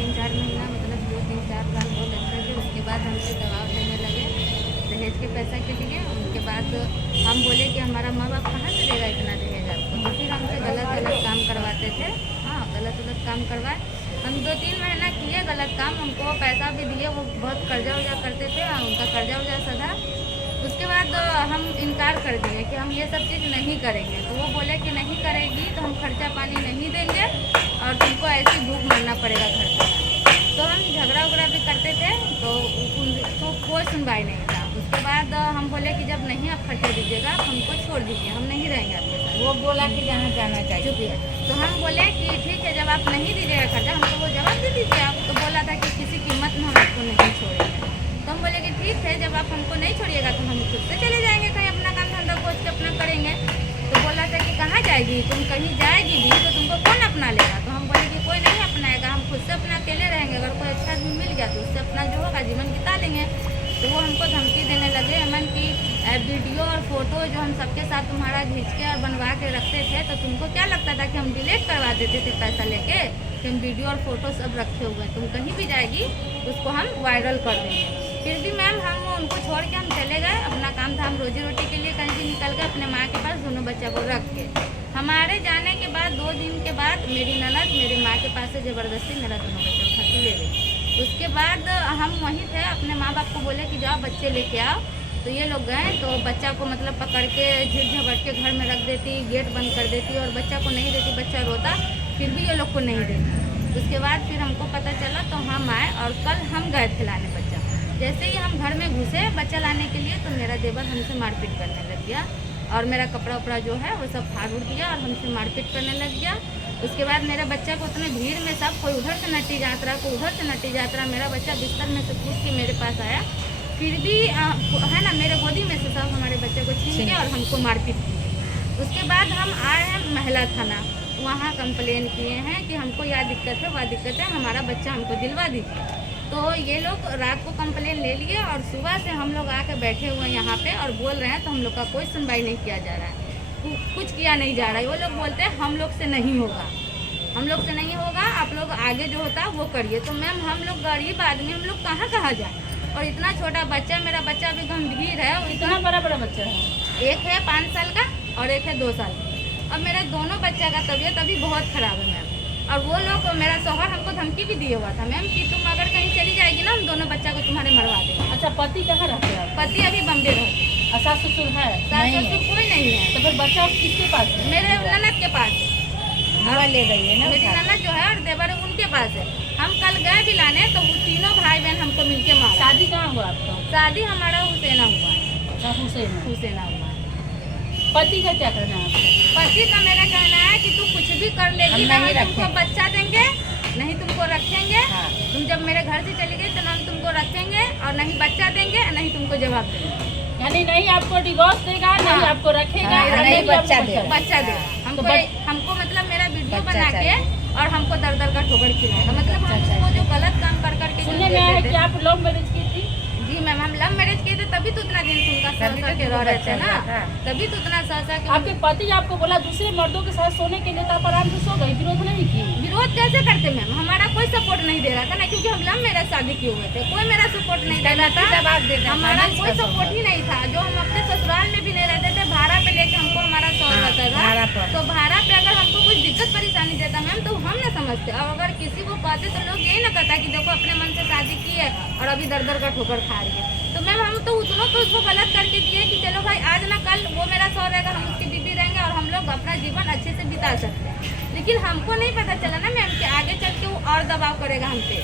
3-4 महीना मतलब 2-3-4 साल बहुत अच्छे थे। उसके बाद हमसे दबाव देने लगे दहेज के पैसा के लिए। उनके बाद हम बोले कि हमारा माँ बाप कहाँ से देगा इतना दहेज आपको, तो फिर हमसे गलत काम करवाते थे। हाँ, गलत काम करवाए। हम 2-3 महीना किए गलत काम, हमको पैसा भी दिए, वो बहुत कर्जा वर्जा करते थे, उनका कर्जा वर्जा सधा। उसके बाद हम इनकार कर दिए कि हम ये सब चीज़ नहीं करेंगे। तो वो बोले कि नहीं करेगी तो हम खर्चा पानी नहीं देंगे और तुमको ऐसी भूख मरना पड़ेगा घर पे। तो हम झगड़ा उगड़ा भी करते थे, तो कोई सुनवाई नहीं था। उसके बाद हम बोले कि जब नहीं आप खर्चा दीजिएगा आप हमको छोड़ दीजिए, हम नहीं रहेंगे आपके साथ। वो बोला कि जहाँ जाना चाहिए। चुपिए। तो हम बोले कि ठीक है, जब आप नहीं दीजिएगा खर्चा हमको वो जवाब दे दीजिए आप। तो बोला था कि किसी कीमत में हम आपको नहीं छोड़ेंगे। तो हम बोले कि ठीक है, जब आप हमको नहीं छोड़िएगा तो हम खुद से चले जाएंगे कहीं, अपना काम धंधा खोज के अपना करेंगे। तो बोला था कि कहाँ जाएगी तुम, कहीं जाएगी भी तो तुमको कौन अपना लेगा। तो हम बोले कि कोई नहीं अपनाएगा, हम खुद से अपना अकेले रहेंगे। अगर कोई अच्छा आदमी मिल गया तो उससे अपना जो होगा जीवन बिता लेंगे। तो वो हमको धमकी देने लगे, अमन की वीडियो और फोटो जो हम सबके साथ तुम्हारा खींच के और बनवा के रखते थे, तो तुमको क्या लगता था कि हम डिलीट करवा देते थे पैसा लेके, कि हम वीडियो और फोटो सब रखे हुए हैं, तुम कहीं भी जाएगी उसको हम वायरल कर देंगे। फिर भी मैम हम उनको छोड़ के हम चले गए, अपना काम था, हम रोजी रोटी के लिए कहीं भी निकल गए अपने माँ के पास दोनों बच्चा को रख के। हमारे जाने के बाद 2 दिन के बाद मेरी ननद मेरी माँ के पास से ज़बरदस्ती मेरा दोनों बच्चा उठा के ले गई। उसके बाद हम वहीं थे, अपने माँ बाप को बोले कि जाओ बच्चे लेके आओ। तो ये लोग गए तो बच्चा को मतलब पकड़ के झिड़ झपट के घर में रख देती, गेट बंद कर देती और बच्चा को नहीं देती। बच्चा रोता, फिर भी ये लोग को नहीं देती। उसके बाद फिर हमको पता चला तो हम आए और कल हम गए थे लाने बच्चा। जैसे ही हम घर में घुसे बच्चा लाने के लिए तो मेरा देवर हमसे मारपीट करने लग गया और मेरा कपड़ा उपड़ा जो है वो सब फाड़ उड़ दिया और हमसे मारपीट करने लग गया। उसके बाद मेरे बच्चा को उतने भीड़ में सब कोई उधर से नटी यात्रा को उधर से नटी यात्रा, मेरा बच्चा बिस्तर में से कूद के मेरे पास आया। फिर भी है ना, मेरे गोदी में से सब हमारे बच्चे को छीन के और हमको मारपीट की। उसके बाद हम आए हैं महिला थाना, वहाँ कंप्लेन किए हैं कि हमको यह दिक्कत है वह दिक्कत है, हमारा बच्चा हमको दिलवा दीजिए। तो ये लोग रात को कंप्लेन ले लिए और सुबह से हम लोग आके बैठे हुए हैं यहाँ पे और बोल रहे हैं, तो हम लोग का कोई सुनवाई नहीं किया जा रहा है, कुछ किया नहीं जा रहा है। वो लोग बोलते हैं हम लोग से नहीं होगा, हम लोग से नहीं होगा, आप लोग आगे जो होता है वो करिए। तो मैम हम लोग गरीब आदमी, हम लोग कहाँ जाए। और इतना छोटा बच्चा, मेरा बच्चा अभी गंभीर है। इतना बड़ा बच्चा है, एक है 5 साल का और एक है 2 साल का। और मेरे दोनों बच्चा का तबीयत अभी बहुत ख़राब है मैम। और वो लोग, मेरा शौहर हमको धमकी भी दिए हुआ था मैम कि तुम अगर कहीं चली जाएगी ना हम दोनों बच्चा को तुम्हारे मरवा देंगे। अच्छा, पति कहाँ रहते हैं? पति अभी बम्बे रहते हैं। और सास ससुर है? सास ससुर कोई नहीं है। तो फिर बच्चा किसके पास है? मेरे ननद के पास है। हवा ले गई है ना, मेरी ननद जो है और देवर उनके पास है। हम कल गए भी लाने तो वो तीनों भाई बहन हमको मिलके मारा। शादी कहाँ हुआ आपका? शादी हमारा हुसैना हुआ है। अच्छा, हुसैना हुआ है। पति का क्या कहना है आपका? पति का मेरा कहना है कि तू कुछ भी कर लेगी ना हम तुमको बच्चा देंगे, नहीं तुमको रखेंगे। हाँ। तुम जब मेरे घर से चली गई तो ना हम तुमको रखेंगे और नहीं बच्चा देंगे, नहीं तुमको जवाब देंगे। यानी नहीं आपको डिवोर्स देगा, नहीं आपको रखेगा, नहीं बच्चा देगा। हमको मतलब मेरा वीडियो बना के और हमको दर का ठोकर खिलाएगा। मतलब हमको वो जो गलत काम कर करके सुनने में आया कि आप लव मैरिज की थी? जी मैम, हम लव मैरिज किए थे तभी तो उतना दिन उनका सह के रह रहे थे ना, तभी तो उतना सह के। आपके पति आपको बोला दूसरे मर्दों के साथ सोने के लिए तो आप आराम से सो गई, विरोध नहीं की? विरोध कैसे करते मैम, हमारा कोई सपोर्ट नहीं दे रहा था ना, क्योंकि हम लव मैरिज शादी किए हुए थे। कोई मेरा सपोर्ट नहीं दे रहा था, हमारा कोई सपोर्ट ही नहीं था। जो हम अपने ससुराल में भी नहीं रहते थे, भाड़ा पे लेके हमको हमारा शौहर रहता था। तो भाड़ा पे अगर हमको कुछ दिक्कत परेशानी देता मैम तो हम न समझते। और अगर किसी को कहते तो लोग यही ना कहता कि देखो अपने मन से शादी की है और अभी दर का ठोकर खा रही है। तो मैम हम तो उतना तो उसको गलत करके दिए कि चलो भाई आज ना कल वो मेरा शौहर रहेगा, हम उसकी बीबी रहेंगे और हम लोग अपना जीवन अच्छे से बिता सकते हैं। लेकिन हमको नहीं पता चला ना मैम कि आगे चल के वो और दबाव करेगा हम पे।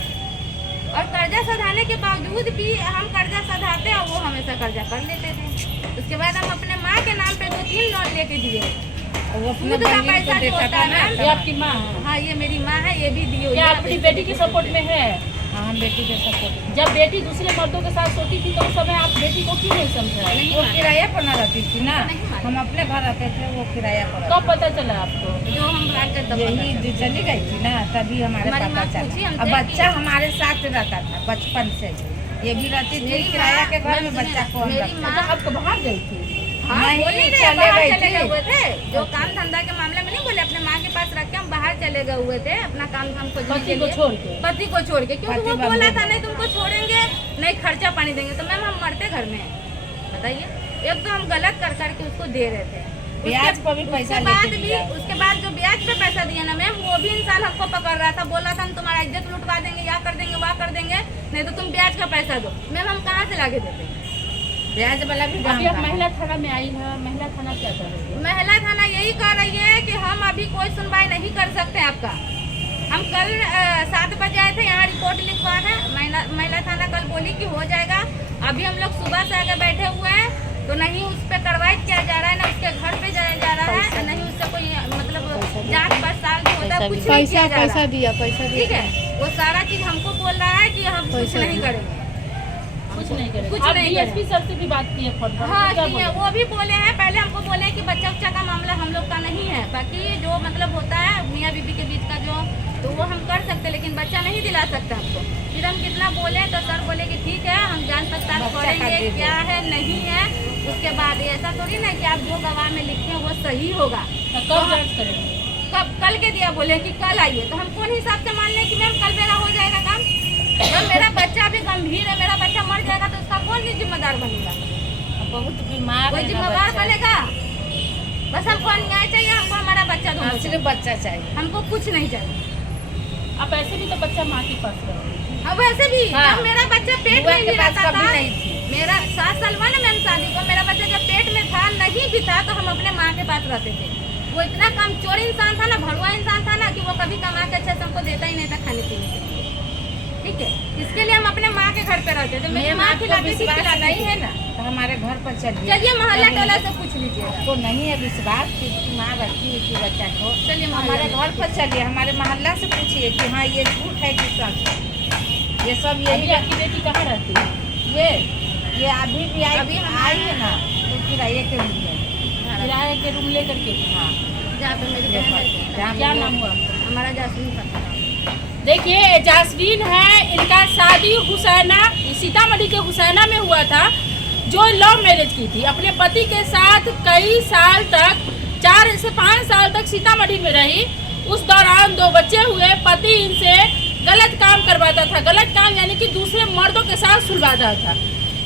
और कर्जा सधाने के बावजूद भी हम कर्जा सधाते और वो हमेशा कर्जा कर लेते थे। उसके बाद हम अपने माँ के नाम पे 2-3 लोन लेके दिए। दूध का पैसा जो होता है मैम, ये आपकी माँ? हाँ ये मेरी माँ है, ये भी दी हुई क्या है। अपनी बेटी के सपोर्ट में है? हाँ, बेटी के सपोर्ट। जब बेटी दूसरे मर्दों के साथ सोती थी तो उस समय आप बेटी को क्यों नहीं समझाए? वो किराया पर न रहती थी ना, हम अपने घर रहते थे, वो किराया पर। कब पता चला आपको? जो हम यही चली गई थी ना तभी हमारे पता चला। अब बच्चा हमारे साथ रहता था बचपन से, ये भी रहती थी किराया के घर में, बच्चा को हम मेरी माँ आपको बाहर गई थी? हाँ, नहीं, बोल नहीं रहे, चले बाहर गई चले थी। गए हुए थे। जो काम धंधा के मामले में नहीं बोले, अपने माँ के पास रख के हम बाहर चले गए हुए थे अपना काम धाम खोजने पति के को लिए, छोड़ के। पति को छोड़ के, क्योंकि पति वो बंदे बोला था हैं। नहीं तुमको छोड़ेंगे नहीं खर्चा पानी देंगे, तो मैम हम मरते घर में हैं, बताइए। एक तो हम गलत कर करके उसको दे रहे थे, ब्याज पर भी पैसा लेके दिया। उसके बाद जो ब्याज पे पैसा दिया ना मैम, वो भी इंसान हमको पकड़ रहा था, बोला था हम तुम्हारा इज्जत लुटवा देंगे, या कर देंगे वहाँ कर देंगे, नहीं तो तुम ब्याज का पैसा दो। मैम हम कहाँ से लाके देते? ब्याज वाला भी अभी आप दाम महिला थाना में आई है, महिला थाना क्या कर रही है? महिला थाना यही कह रही है कि हम अभी कोई सुनवाई नहीं कर सकते आपका। हम कल 7 बजे आए थे, यहाँ रिपोर्ट लिखवा है, महिला थाना कल बोली कि हो जाएगा। अभी हम लोग सुबह से आके बैठे हुए हैं, तो नहीं उस पर कार्रवाई किया जा रहा है, ना उसके घर पे जाया जा रहा है, नहीं उससे कोई मतलब जांच पड़ताल जो होता है कुछ नहीं किया जा रहा है। पैसा ठीक है, वो सारा चीज हमको बोल रहा है कि हम कुछ नहीं करेंगे, कुछ नहीं करेंगे। कुछ आप नहीं डीएसपी सर से भी बात की है फोन पर? हाँ क्या ठीक है, बोले? वो भी बोले हैं। पहले हमको बोले कि बच्चा उच्चा का मामला हम लोग का नहीं है, बाकी जो मतलब होता है मियाँ बीबी के बीच का जो, तो वो हम कर सकते, लेकिन बच्चा नहीं दिला सकते हमको। फिर हम कितना बोले तो सर बोले कि ठीक है हम जांच पड़ताल करेंगे क्या है नहीं है, उसके बाद ऐसा थोड़ी ना कि आप जो गवाह में लिखे हैं वो सही होगा। तो कब जांच करेंगे? कब? कल के दिया, बोले कि कल आइए, तो हम कौन हिसाब से मान लें कि मैम कल मेरा हो जाएगा काम? जब मेरा बच्चा भी गंभीर है, मेरा बच्चा मर जाएगा तो उसका कौन जिम्मेदार बनेगा? बहुत बीमार कोई है ना जिम्मेदार बच्चा। बनेगा? बस हमको न्याय चाहिए, हमको हमारा बच्चा दो, सिर्फ बच्चा चाहिए। हमको कुछ नहीं चाहिए। आप ऐसे भी तो बच्चा माँ के पास रहे। अब वैसे भी हाँ। जब मेरा बच्चा पेट बुआ में के भी पास रहता कभी था, नहीं थी। मेरा 7 साल हुआ ना मैम शादी को, मेरा बच्चा जब पेट में था नहीं भी था, तो हम अपने माँ के पास रहते थे। वो इतना कम चोर इंसान था ना, भड़ुआ इंसान था ना, कि वो कभी कमा के अच्छे से हमको देता ही नहीं था खाने पीने के लिए। ठीक है, इसके लिए हम अपने माँ के घर पे रहते थे, मेरी माँ खिलाती थी, विश्वास खिलाती नहीं थी। है ना, तो हमारे घर पर चलिए। चलिए मोहल्ला टोला से पूछ लीजिएगा। आपको नहीं है विश्वास कि माँ रखी है कि बच्चा को, चलिए हमारे घर पर चलिए, हमारे मोहल्ला से पूछिए कि हाँ ये झूठ है कि सच है। ये सब अभी यही आपकी बेटी कहाँ रहती है? ये अभी भी अभी हम आई है ना, तो किराए के लिए। किराए के रूम लेकर के? हाँ, जहाँ पे मेरी बहन रहती है। जहाँ क्या हम नाम लोग- हुआ आपका? हमारा जासमीन पता है। देखिए जासमीन है, इनका शादी हुसैना सीतामढ़ी के हुसैना में हुआ था, जो लव मैरिज की थी। अपने पति के साथ कई साल तक 4 से 5 साल तक सीतामढ़ी में रही। उस दौरान 2 बच्चे हुए। पति इनसे गलत काम करवाता था, गलत काम यानी कि दूसरे मर्दों के साथ सुलझाता था।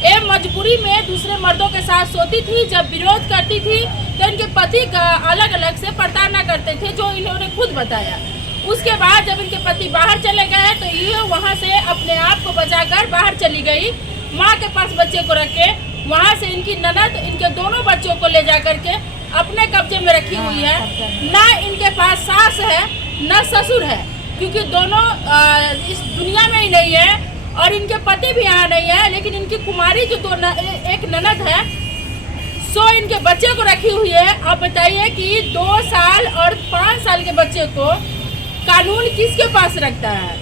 ये मजबूरी में दूसरे मर्दों के साथ सोती थी। जब विरोध करती थी तो इनके पति का अलग अलग से प्रताड़ना करते थे, जो इन्होंने खुद बताया। उसके बाद जब इनके पति बाहर चले गए तो ये वहाँ से अपने आप को बचाकर बाहर चली गई, माँ के पास बच्चे को रख के। वहाँ से इनकी ननद इनके दोनों बच्चों को ले जा करके अपने कब्जे में रखी हुई है। ना इनके पास सास है न ससुर है, क्योंकि दोनों इस दुनिया में ही नहीं है, और इनके पति भी यहाँ नहीं है। लेकिन इनकी कुमारी जो एक ननद है, सो इनके बच्चे को रखी हुई है। आप बताइए कि 2 साल और 5 साल के बच्चे को कानून किसके पास रखता है?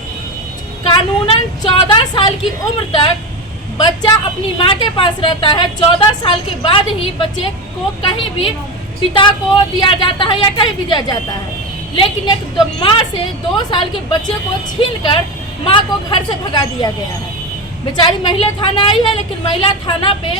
कानूनन 14 साल की उम्र तक बच्चा अपनी माँ के पास रहता है। 14 साल के बाद ही बच्चे को कहीं भी पिता को दिया जाता है या कहीं भी दिया जाता है। लेकिन एक माँ से 2 साल के बच्चे को छीनकर माँ को घर से भगा दिया गया है। बेचारी महिला थाना आई है, लेकिन महिला थाना पे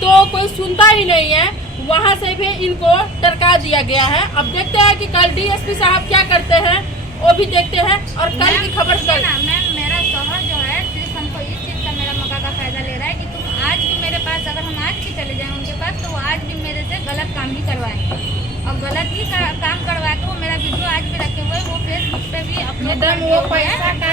तो कोई सुनता ही नहीं है। वहाँ से भी इनको टरका दिया गया है। अब देखते हैं कि कल डीएसपी साहब क्या करते हैं, वो भी देखते हैं। और कल की खबर कल ना मैम, मेरा शौहर जो है सिर्फ हमको इस चीज़ का मेरा मौका का फायदा ले रहा है कि तुम आज भी मेरे पास, अगर हम आज भी चले जाएं उनके पास, तो वो आज भी मेरे से गलत काम ही करवाएंगे, और गलत ही काम करवा के वो मेरा वीडियो आज भी रखे हुए, वो फेसबुक पे भी अपलोड मैडम वो पैसा का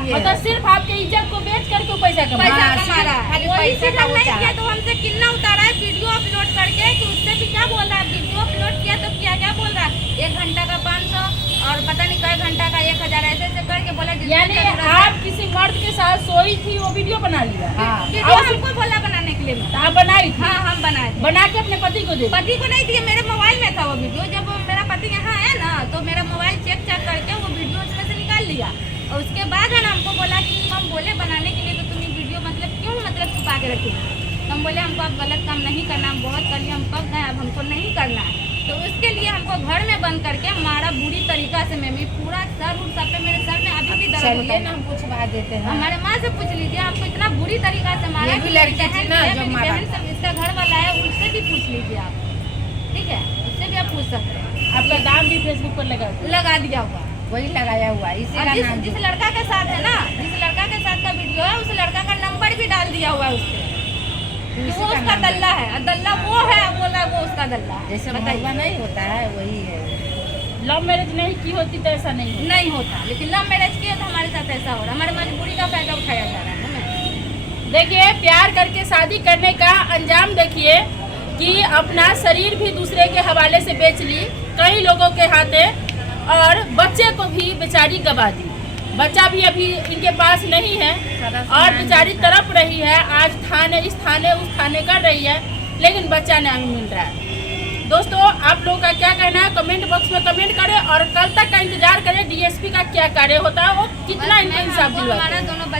ये मतलब सिर्फ आपके इज्जत को बेच करके पैसा कमा पैसा हाँ, कमा रहा है। खाली वही पैसा चीज़ का हम वो नहीं चाह किया, तो हमसे कितना उतारा है वीडियो अपलोड करके, कि उससे भी क्या बोल रहा है, वीडियो अपलोड किया तो क्या बोल रहा है, 1 घंटा का 500 और पता नहीं कई घंटा का 1000 ऐसे ऐसे करके बोला। जिससे यानी जरूरत है। आप किसी मर्द के साथ सोई थी, वो वीडियो बना लिया? हाँ। वीडियो हमको बोला बनाने के लिए, तो आप बनाई थी? हाँ हम बनाए थे। बना के अपने पति को दे? पति को नहीं दिया, मेरे मोबाइल में था वो वीडियो। जब मेरा पति यहाँ आया ना, तो मेरा मोबाइल चेक करके वो वीडियो उसमें से निकाल लिया, और उसके बाद है ना हमको बोला कि हम बोले बनाने के लिए, तो तुम ये वीडियो क्यों छुपा के रखी। तो हम बोले हमको अब गलत काम नहीं करना, हम बहुत कर लिया, हम पक गए, अब हमको नहीं करना है। तो उसके लिए हमको घर में बंद करके मारा बुरी तरीका से। मैं पूरा सर उड़ सब पे, मेरे सर में अभी भी दर्द होता चलिए है। ना, हम पूछवा देते हैं। हमारे माँ से पूछ लीजिए, आपको इतना बुरी तरीका से मारा। ये भी लड़की थी ना जो मेरी मारा बहन सब, इसका घर वाला है, उससे भी पूछ लीजिए आप, ठीक है, उससे भी आप पूछ सकते हैं। आपका दाम भी फेसबुक पर लगा? लगा दिया हुआ। वही लगाया हुआ है, इसी और का जिस नाम जिस लड़का के साथ है ना, जिस लड़का के साथ का वीडियो है, उस लड़का का नंबर भी डाल दिया हुआ है उसने कि उसी वो का उसका नाम दल्ला है, और दल्ला वो है, बोला वो उसका दल्ला है। जैसे बताइए। महुआ नहीं होता है वही है। लव मैरिज नहीं की होती तो ऐसा नहीं होता। नहीं होता, लेकिन लव मैरिज किया तो हमारे साथ ऐसा हो रहा है, हमारी मजबूरी का फायदा उठाया जा रहा है हमें। देखिए, प्यार करके शादी करने का अंजाम देखिए कि अपना शरीर भी दूसरे के हवाले से बेच ली कई लोगों के हाथे, और बच्चे को भी बेचारी गवा दी। बच्चा भी अभी इनके पास नहीं है और बेचारी तड़प रही है, आज थाने इस थाने उस थाने कर रही है, लेकिन बच्चा नहीं मिल रहा है। दोस्तों, आप लोगों का क्या कहना है कमेंट बॉक्स में कमेंट करें, और कल तक का इंतजार करें डीएसपी का क्या कार्य होता है, वो कितना बस इनको मैम, इंसाफ हमको दिलवाता है। हमारा दोनों